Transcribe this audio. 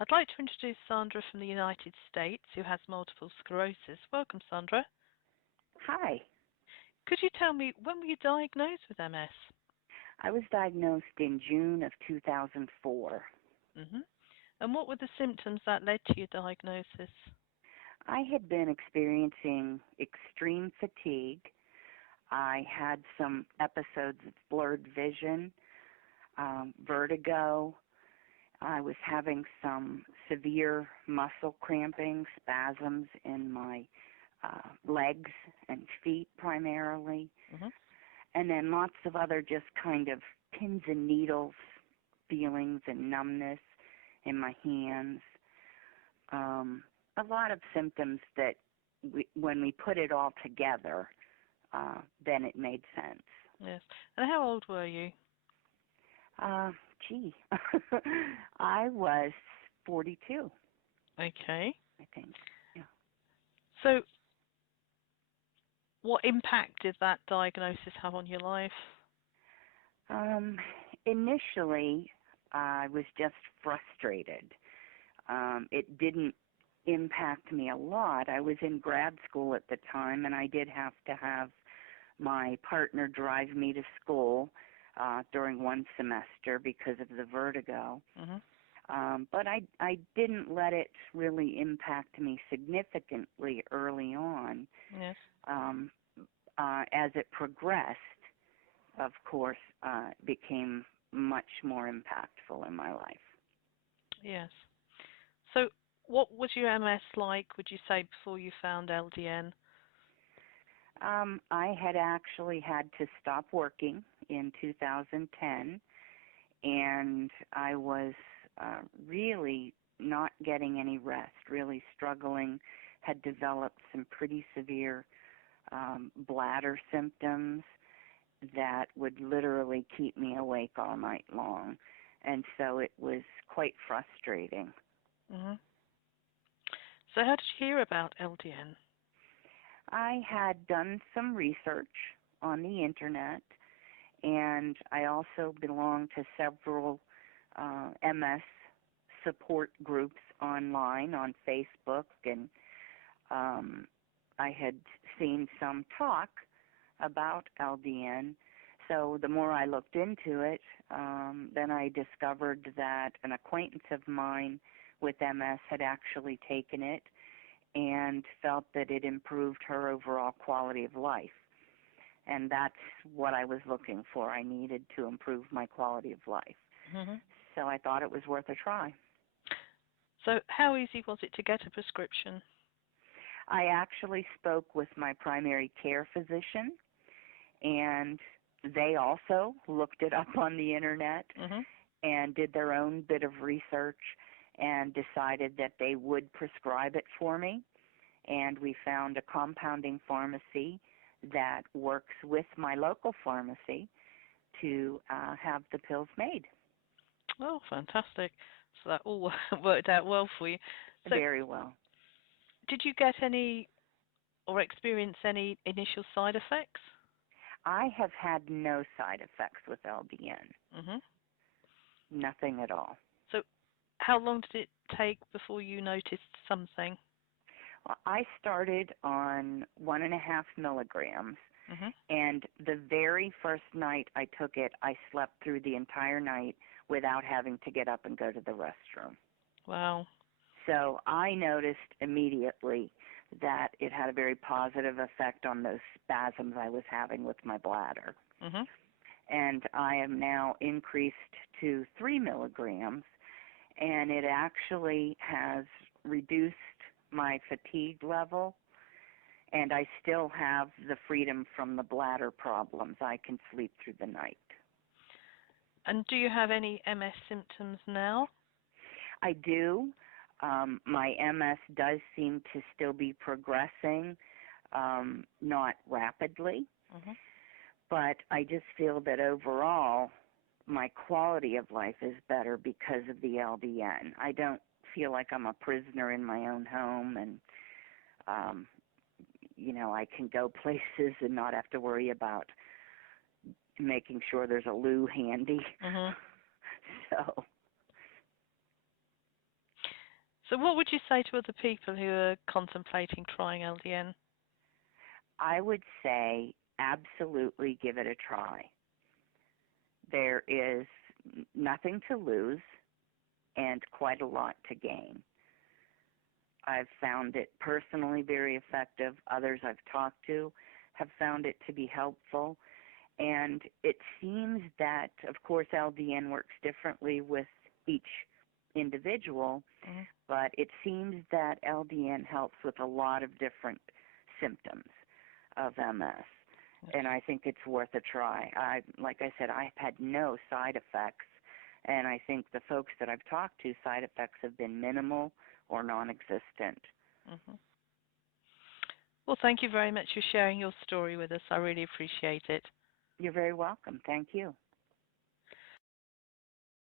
I'd like to introduce Sandra from the United States, who has multiple sclerosis. Welcome, Sandra. Hi. Could you tell me, when were you diagnosed with MS? I was diagnosed in June of 2004. Mm-hmm. And what were the symptoms that led to your diagnosis? I had been experiencing extreme fatigue. I had some episodes of blurred vision, vertigo. I was having some severe muscle cramping, spasms in my legs and feet primarily, Mm-hmm. and then lots of other just kind of pins and needles feelings and numbness in my hands. A lot of symptoms that when we put it all together, then it made sense. Yes. And how old were you? Gee, I was 42, Okay. I think. Yeah. So what impact did that diagnosis have on your life? Initially, I was just frustrated. It didn't impact me a lot. I was in grad school at the time, and I did have to have my partner drive me to school during one semester because of the vertigo. Mm-hmm. But I didn't let it really impact me significantly early on. Yes. As it progressed, of course, it became much more impactful in my life. Yes. So what was your MS like, would you say, before you found LDN? I had actually had to stop working in 2010, and I was really not getting any rest, really struggling, had developed some pretty severe bladder symptoms that would literally keep me awake all night long, and so it was quite frustrating. Mm-hmm. So how did you hear about LDN? I had done some research on the internet, and I also belong to several MS support groups online on Facebook, and I had seen some talk about LDN. So the more I looked into it, then I discovered that an acquaintance of mine with MS had actually taken it and felt that it improved her overall quality of life. And that's what I was looking for. I needed to improve my quality of life. Mm-hmm. So I thought it was worth a try. So how easy was it to get a prescription? I actually spoke with my primary care physician, and they also looked it up on the internet Mm-hmm. and did their own bit of research and decided that they would prescribe it for me. And we found a compounding pharmacy that works with my local pharmacy to have the pills made. Oh, fantastic. So that all worked out well for you. So Very well. did you get any or experience any initial side effects? I have had no side effects with LDN. Mm-hmm. Nothing at all. So how long did it take before you noticed something? Well, I started on 1.5 milligrams, Mm-hmm. and the very first night I took it, I slept through the entire night without having to get up and go to the restroom. Wow. So I noticed immediately that it had a very positive effect on those spasms I was having with my bladder. Mm-hmm. And I am now increased to 3 milligrams, and it actually has reduced my fatigue level, and I still have the freedom from the bladder problems. I can sleep through the night. And do you have any MS symptoms now? I do. My MS does seem to still be progressing, not rapidly, Mm-hmm. but I just feel that overall my quality of life is better because of the LDN. I don't feel like I'm a prisoner in my own home, and I can go places and not have to worry about making sure there's a loo handy. Mm-hmm. So So what would you say to other people who are contemplating trying LDN? I would say absolutely give it a try. There is nothing to lose and quite a lot to gain. I've found it personally very effective. Others I've talked to have found it to be helpful. And it seems that, of course, LDN works differently with each individual, but it seems that LDN helps with a lot of different symptoms of MS. And I think it's worth a try. Like I said, I've had no side effects, and I think the folks that I've talked to, side effects have been minimal or non-existent. Well, thank you very much for sharing your story with us. I really appreciate it. You're very welcome. Thank you.